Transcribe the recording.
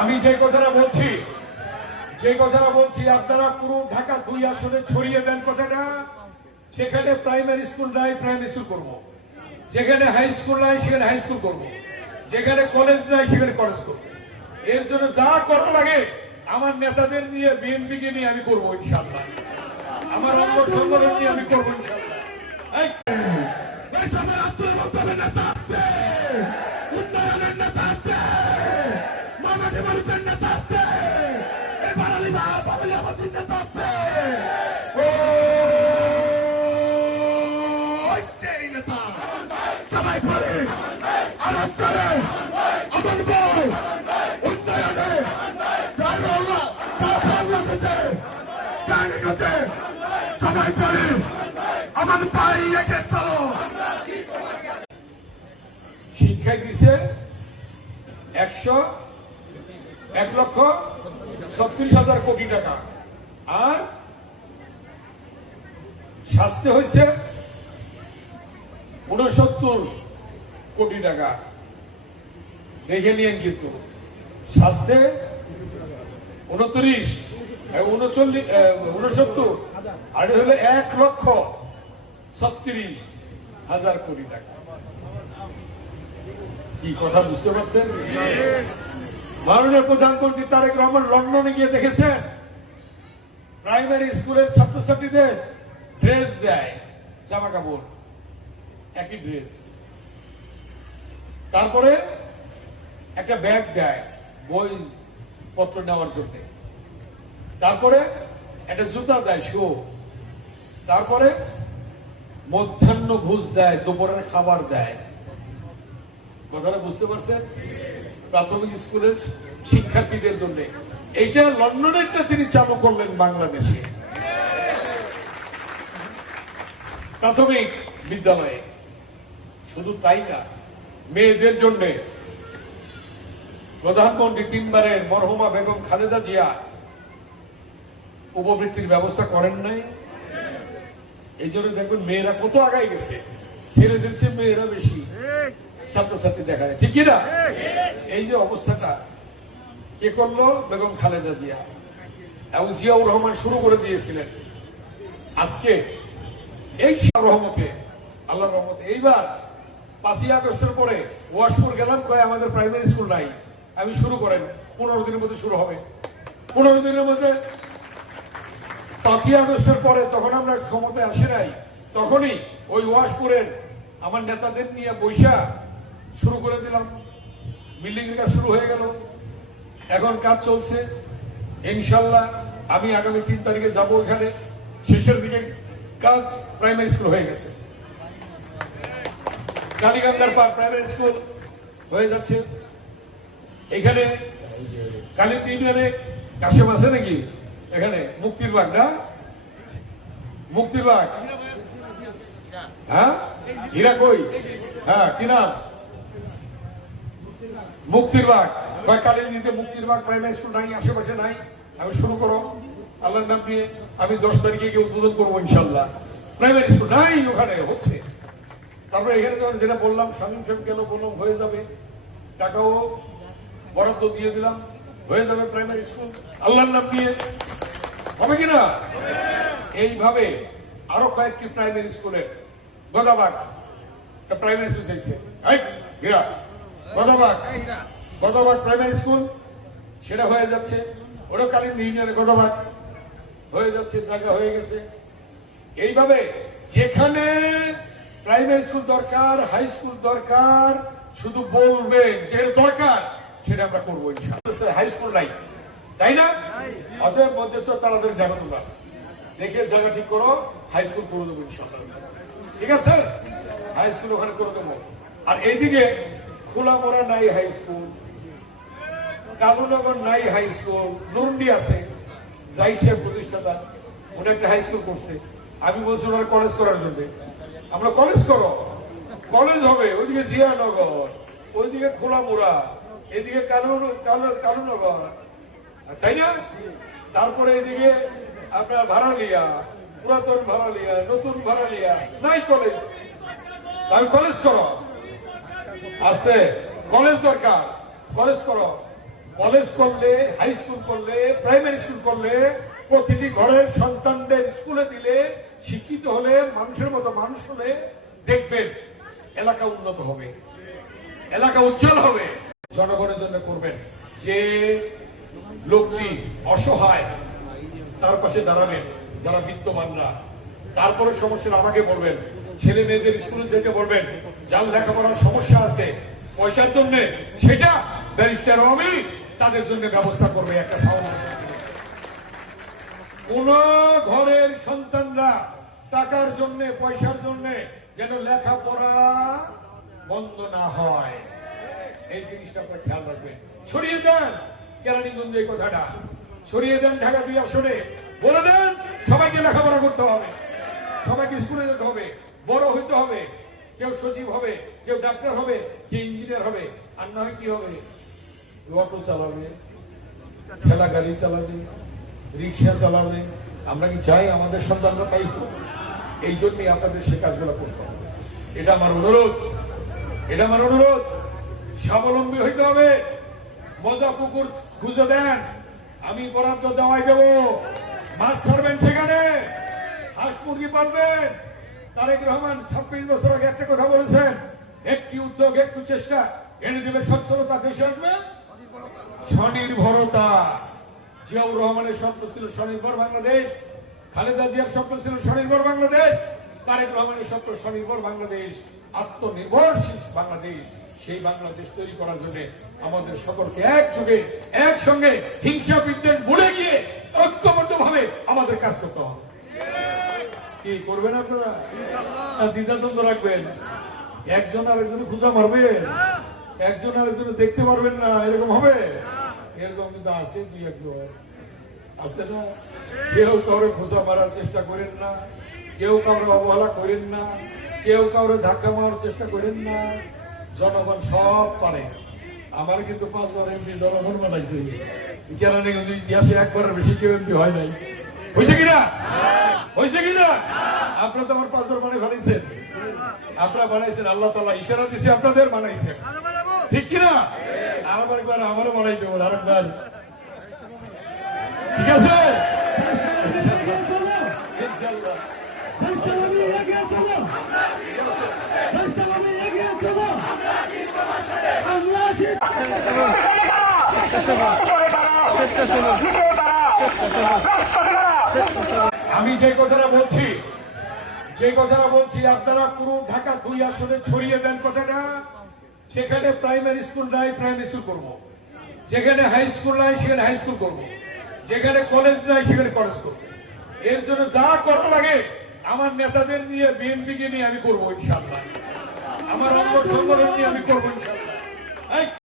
আমি যে কথাটা বলছি আপনারা পুরো ঢাকা 2 আসনে ছড়িয়ে দেন কথাটা। সেখানে প্রাইমারি স্কুল নাই, প্রাইমারি স্কুল করবো। যেখানে হাই স্কুল নাই, সেখানে হাই স্কুল করবো। যেখানে কলেজ নাই, সেখানে কলেজ করবো। এর জন্য যা করা লাগে আমার নেতাদের নিয়ে, বিএনপিকে নিয়ে আমি করবো ইনশাআল্লাহ। আমার অঙ্গ সংগঠন নিয়ে আমি করবো ইনশাআল্লাহ। উন্নয়নের নেতা আছে, মানবী মানুষের নেতা আছে, সবাই বলে আরাম করে আমার বই উন্নয়নে সবাই বলে আমার ভাই রেখে চলো। শিক্ষায় দিছে 1,36,000 কোটি টাকা, আর স্বাস্থ্য হয়েছে 69 কোটি টাকা। দেখে নিয়েন, কিন্তু স্বাস্থ্যে 69, আর হলো 1,36,000 কোটি টাকা। কি কথা বুঝতে পারছেন? মাননীয় প্রধানমন্ত্রী তারেক রহমান লন্ডনে গিয়ে দেখেছেন প্রাইমারি স্কুলের ছাত্রছাত্রীদের ড্রেস দেয়, জামা কাপড় একই ড্রেস, তারপরে একটা ব্যাগ দেয় বই পত্র নেওয়ার জন্য, তারপরে একটা জুতা দেয় শো, তারপরে মধ্যাহ্ন ভোজ দেয়, দুপুরের খাবার দেয়। কথাটা বুঝতে পারছেন? প্রাথমিক স্কুলের শিক্ষার্থীদের জন্য এইটা লন্ডনেরটা তিনি চালু করলেন বাংলাদেশে প্রাথমিক বিদ্যালয়ে। শুধু তাই না, মেয়েদের জন্য প্রধানমন্ত্রী 3 বারের মরহুমা বেগম খালেদা জিয়া উপবৃত্তির ব্যবস্থা করেন নাই। এই জন্য দেখবেন মেয়েরা কত আগায় গেছে, ছেলেদের চেয়ে মেয়েরা বেশি ছাত্রছাত্রী দেখা যায়, ঠিক কিনা? এই যে অবস্থাটা কে করলো? বেগম খালেদা জিয়া এবং জিয়াউর রহমান শুরু করে দিয়েছিলেন। আজকে এই রহমতে, আল্লাহর রহমতে, এইবার 5ই আগস্টের পরে ওয়াশপুর গেলাম, কয়ে আমাদের প্রাইমারি স্কুল নাই। আমি শুরু করেন, 15 দিনের মধ্যে শুরু হবে। 15 দিনের মধ্যে 5ই আগস্টের পরে, তখন আমরা ক্ষমতায় আসি নাই, তখনই ওই ওয়াশপুরের আমার নেতাদের নিয়ে বৈশা শুরু করে দিলাম। বিল্ডিং এর কাজ শুরু হয়ে গেল, এখন কাজ চলছে ইনশাল্লাহ। আমি আগামী 3 তারিখে যাবো এখানে, শেষের দিকে কাজ প্রাইমারি স্কুল হয়ে গেছে। কালীগঙ্গার পার প্রাইমারি স্কুল হয়ে যাচ্ছে। এখানে কালীন ইউনিয়নে কাশেম আছে নাকি? এখানে মুক্তিরবাগ, না মুক্তিরবাগ, হ্যাঁ হীরা কই, হ্যাঁ কি নাম? মুক্তিরবাগ বা কালীনীতে মুক্তিরবাগ প্রাইমারি স্কুল নাই, আশেপাশে নাই। আমি শুরু করো আল্লাহর নাম নিয়ে। আমি 10 তারিখে গিয়ে উদ্বোধন করবো ইনশাল্লাহ। প্রাইমারি স্কুল নাই, ওখানে হচ্ছে। তারপরে এখানে যখন যেটা বললাম, শামীম সাহেব গেল, বললাম হয়ে যাবে, টাকাও বরাদ্দ দিয়ে দিলাম, হয়ে যাবে প্রাইমারি স্কুল আল্লাহর নাম নিয়ে। হবে কিনা? এইভাবে আরো কয়েকটি প্রাইমারি স্কুলের, গদাবাগ প্রাইমারি স্কুল চাইছে, গদাবাগ প্রাইমারি স্কুল, সেটা হয়ে যাচ্ছে। ওটা কালীন ইউনিয়নে গদাবাগ হয়ে যাচ্ছে, জায়গা হয়ে গেছে। এইভাবে যেখানে প্রাইমারি স্কুল দরকার, হাই স্কুল দরকার, শুধু বলবেন যে দরকার, সেটা আমরা করবো ইনশাআল্লাহ। হাই স্কুল নাই, তাই না? অতএব মধ্যস্থ তাড়াতাড়ি জায়গা তোমরা দেখে জায়গা ঠিক করো, হাই স্কুল করে দেবো ইনশাআল্লাহ। ঠিক আছে, হাই স্কুল ওখানে করে দেবো। আর এইদিকে খোলামোড়া নাই হাই স্কুল, কালুনগর নাই হাই স্কুল, নুরুন্ডি আছে, জাইসের প্রতিষ্ঠাতা, উনি একটা হাই স্কুল করছে। আমি বলছি ওনার কলেজ করার জন্য, আমরা কলেজ করো, কলেজ হবে। ওইদিকে জিয়ানগর, ওইদিকে খোলামোড়া, এদিকে কালুনগর, তাই না? তারপরে এদিকে আপনার ভাড়ালিয়া, পুরাতন ভাড়ালিয়া, নতুন ভাড়ালিয়া, নাই কলেজ। আমি কলেজ করো, আসতে কলেজ দরকার, কলেজ করো। কলেজ করলে, হাই স্কুল করলে, প্রাইমারি স্কুল করলে, প্রতিটি ঘরের সন্তানদের স্কুলে দিলে, শিক্ষিত হলে, মানুষের মতো মানুষ হলে দেখবেন এলাকা উন্নত হবে, এলাকা উজ্জ্বল হবে। জনগণের জন্য করবেন, যে লোকটি অসহায় তার পাশে দাঁড়াবেন, যারা বিত্তমানরা। তারপরে সমস্যা আমাকে বলবেন, ছেলে মেয়েদের স্কুলে যেতে বলবেন, যার লেখাপড়ার সমস্যা আছে পয়সার জন্য, সেটা ব্যারিস্টার আমি তাদের জন্য ব্যবস্থা করবে। একটা কোন ঘরের সন্তানরা টাকার জন্য, পয়সার জন্য যেন লেখাপড়া বন্ধ না হয়, এই জিনিসটা আপনার খেয়াল রাখবেন। ছড়িয়ে দেন কেরানীগঞ্জে এই কথাটা, ছড়িয়ে দেন ঢাকা 2 আসনে, বলে দেন সবাইকে লেখাপড়া করতে হবে, সবাইকে স্কুলে যেতে হবে, বড় হইতে হবে। কেউ সচিব হবে, কেউ ডাক্তার হবে, কেউ ইঞ্জিনিয়ার হবে, আর না হয় কি হবে, অটো চালাবে, ঠেলা গাড়ি চালাবে, রিক্সা চালাবে। আমরা কি চাই আমাদের সন্তানরা তাই হোক? এই জন্যই আপনাদের সে কাজগুলো করতে হবে। এটা আমার অনুরোধ, এটা আমার অনুরোধ। স্বাবলম্বী হইতে হবে। মজা পুকুর খুঁজে দেন, আমি বরাদ্দ দেওয়াই দেব। মাছ ছাড়বেন সেখানে, হাঁস মুরগি পালবেন। তারেক রহমান 26 বছর আগে একটা কথা বলেছেন, একটি উদ্যোগ, একটু চেষ্টা এনে দেবে সচ্ছলতা, দেশে আসবে স্বনির্ভরতা। জিয়াউর রহমানের স্বপ্ন ছিল স্বনির্ভর বাংলাদেশ, খালেদা জিয়ার স্বপ্ন ছিল স্বনির্ভর বাংলাদেশ, তারেক রহমানের স্বপ্ন স্বনির্ভর বাংলাদেশ, আত্মনির্ভরশীল বাংলাদেশ। সেই বাংলাদেশ তৈরি করার জন্য আমাদের সকলকে একযোগে, একসঙ্গে হিংসা বিদ্বেষ ভুলে গিয়ে ঐক্যবদ্ধ ভাবে আমাদের কাজ করতে হবে। কি করবেন আপনারা? দ্বিধাদ্বন্দ্ব রাখবেন, একজন আরেকজনে খুঁজা মারবেন, একজন আরেকজনে দেখতে পারবেন না, এরকম হবে? এরকম কিন্তু আছে, 2-1 আছে না? কেউ কাউরে খোঁজা মারার চেষ্টা করেন না, কেউ কাউরে অবহেলা করেন না, কেউ কাউরে ধাক্কা মারার চেষ্টা করেন না। জনগণ সব পারে। আমার কিন্তু 5 বার এমপি জনগণ বানাইছে। কেরানীগঞ্জ ইতিহাসে একবারের বেশি কেউ এমপি হয় নাই। হয়েছে কিনা? হয়েছে কিনা? আপনারা তো আমার 5 বার বানিয়ে বানাইছেন, আপনারা বানাইছেন, আল্লাহ তাআলা ইশারা দিয়েছে আপনাদের বানাইছেন, ঠিক কিনা? আবার একবার আমারও বানাই দেবো আরেকবার, ঠিক আছে? আমি যে কথাটা বলছি আপনারা পুরো ঢাকা 2 আসনে ছড়িয়ে দেন কথাটা। সেখানে প্রাইমারি স্কুল নাই, প্রাইমারি স্কুল করবো। যেখানে হাই স্কুল নাই, সেখানে হাই স্কুল করবো। যেখানে কলেজ নাই, সেখানে কলেজ করবো। এর জন্য যা করা লাগে আমার নেতাদের নিয়ে, বিএনপিকে নিয়ে আমি করবো ইনশাআল্লাহ। আমার অঙ্গ সংগঠন নিয়ে আমি করবো ইনশাআল্লাহ।